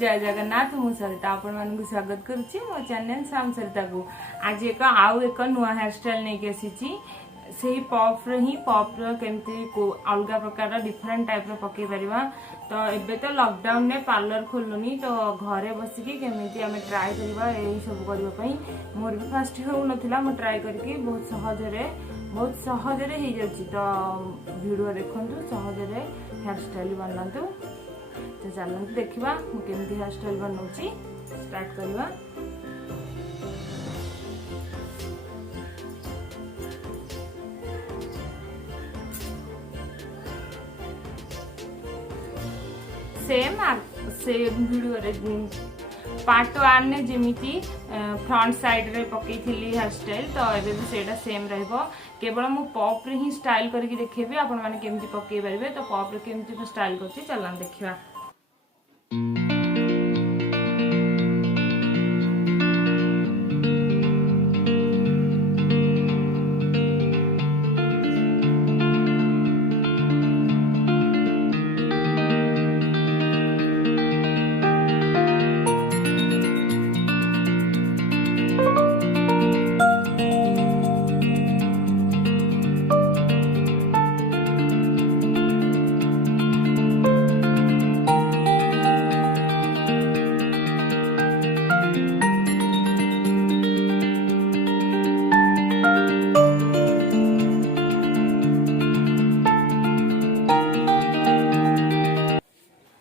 जय जगन्नाथ मु सरिता आपण मानक स्वागत करुच्ची मो चैनल samsarita को आज एक आउ एक नुआ हेयर स्टाइल नहीं आसी से पफ ही पफ केमती अलग प्रकार डिफरेंट टाइप पकई पारिबा। तो एबे तो लॉकडाउन में पार्लर खोलुनी तो घरे बसिकी केमिति आमे ट्राई करबा एही सब करबा पई मोर भी फास्ट हो नथिला मो ट्राई करके बहुत सहज रे ही जाउची। तो वीडियो देखंतु सहज रे हेयर स्टाइल बनांतु। तो चलते देखा मुझे हेयर स्टाइल बनाऊँगी स्टार्ट करवा। सेम वीडियो पार्ट 1 ने जमीती फ्रंट साइड रे पकई थी हेयर स्टाइल तो एबे भी सेटा सेम रहबो। केवल मु पॉप रे ही स्टाइल करके देखेबी आपण माने केमती पकई परिबे। तो पॉप रे केमती स्टाइल करछि चलन देखिबा।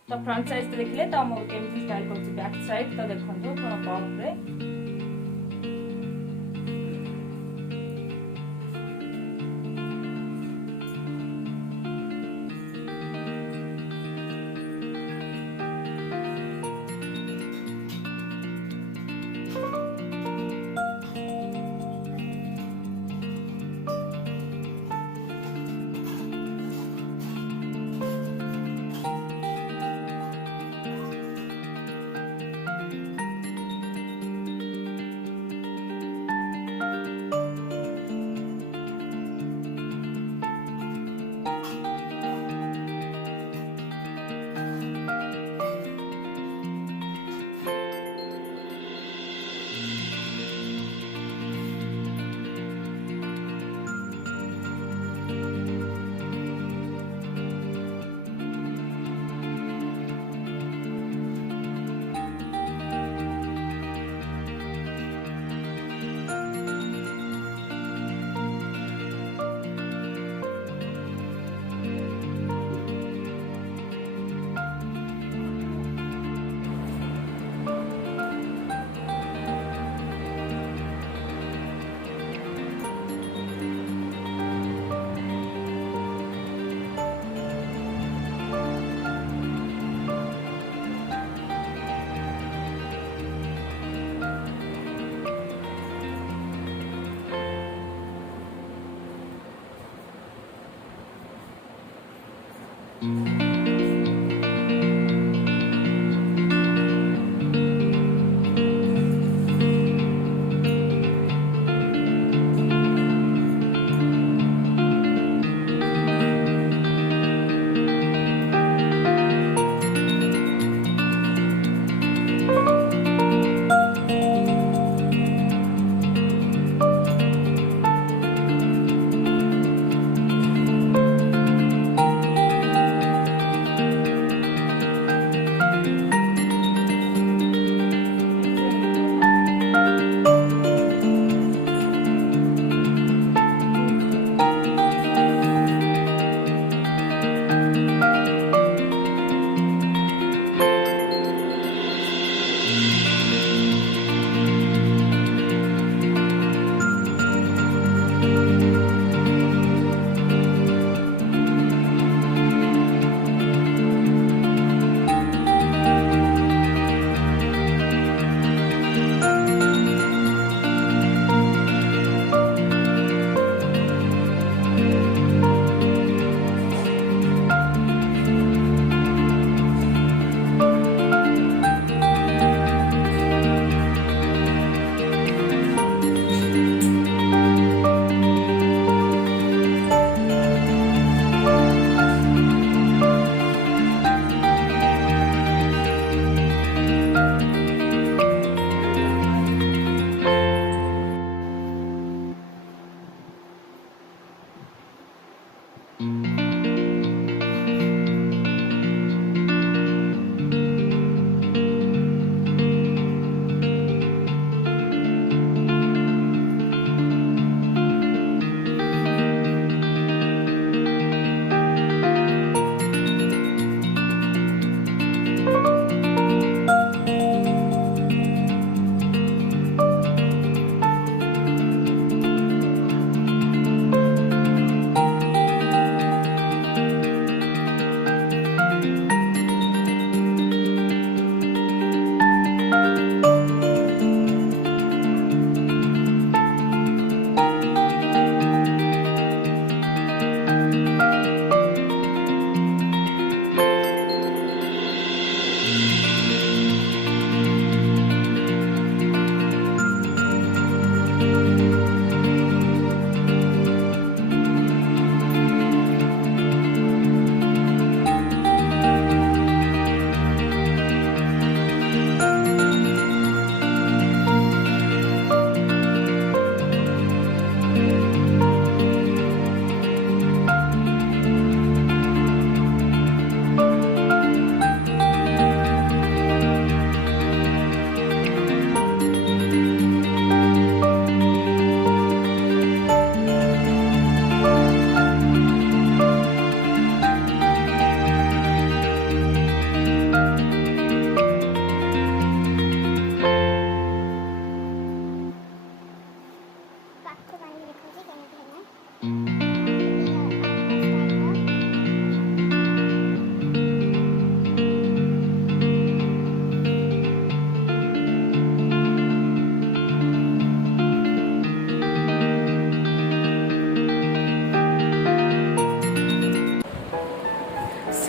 तो फ्रंट साइड देखले तो हम केमती स्टाइल करछि बैक साइड तो देखंतो पॉप रे।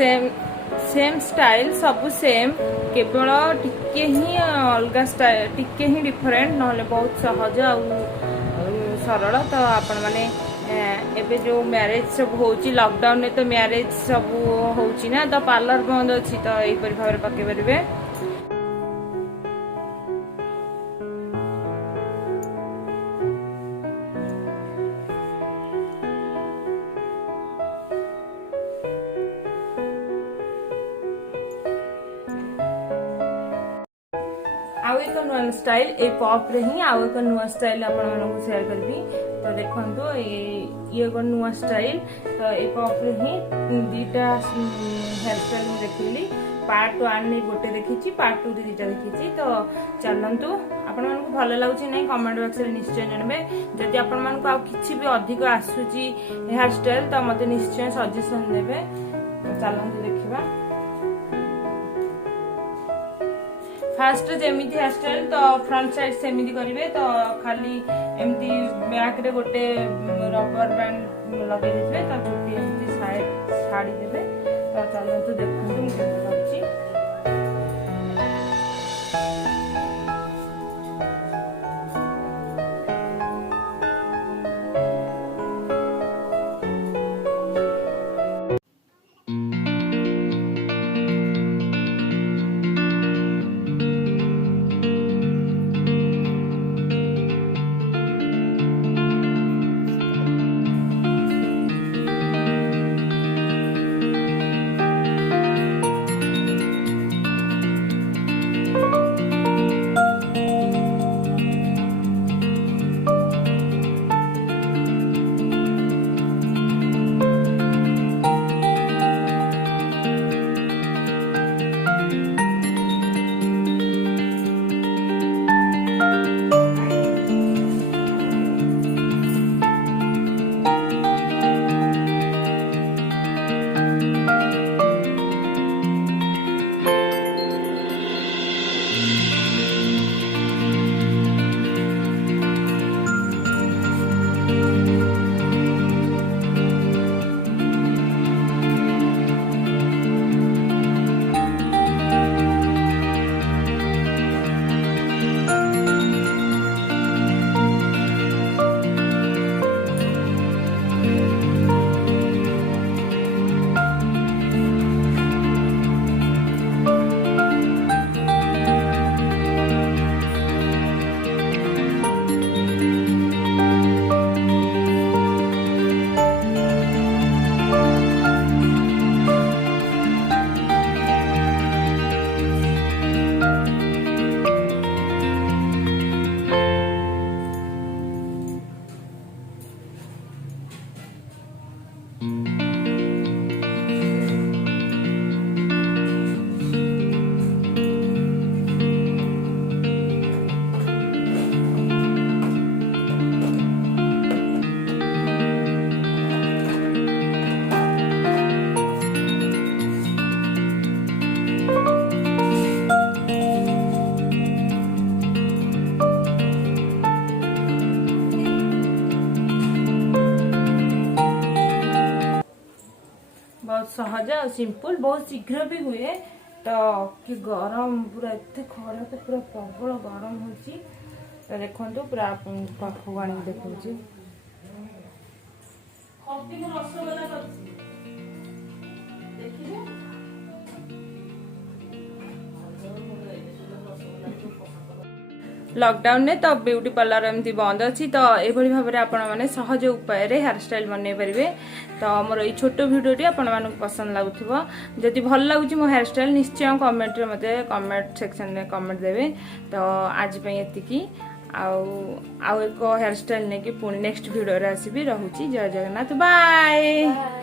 सेम स्टाइल सब सेम केवल टिके ही अलग स्टाइल टिके ही डिफरेंट नहले बहुत सहज आ सरल। तो आपण माने एबे जो मैरिज सब होची लॉकडाउन में तो मैरिज सब होची ना तो पार्लर बंद अच्छी तो यही भाव में पकई पारे। आउ एक नुआ स्टाइल ए पॉप रे ही आउ एक नुआ स्टाइल आपण मानक शेयर करबी। तो देखंतु ये एक नुआ स्टाइल तो ए पॉप रे ही दीटा हेयर स्टाइल में देखिली पार्ट 1 ने गोटे देखिची पार्ट 2 रे दीटा देखिची। तो चलंतु आपण मानक भल लागुची नै कमेंट बॉक्स रे निश्चय जानबे। जदि आपण मानक आ किछि भी अधिक आसुची हेयर स्टाइल तो मते निश्चय सजेशन देबे। तो चलंतु देखिबा। फास्ट जेमिति हेयर स्टाइल तो फ्रंट साइड सेमिति करिवे तो खाली एमती बैक रे गोटे रबर बैंड लगे देबे तो चुटी एमती साइड छाड़ी देबे। तो चलो तो देखंतु केते लाଗୁची। बहुत सहज और सिंपल बहुत शीघ्र भी हुए। तो कि गरम पूरा एत खरा तो पूरा प्रबल गरम होची। तो देखो पूरा पाखु आनी देखो लॉकडाउन ने तो ब्यूटी पार्लर एमती बंद अच्छी। तो ये भाव में आपण मैंने सहज उपाय हेयर स्टाइल बनई पारे। तो मोर ये छोट भिडियोटी आपण मानक पसंद लगुव जदि भल लगुच मो हेयर स्टाइल निश्चय कमेंट रे मते कमेंट सेक्शन में कमेंट देवे। तो आज एतिकी आउ एक हेयर स्टाइल नहीं कि पुणी नेक्स्ट भिडियो रे आसीबी। रहुची जय जगन्नाथ बाय।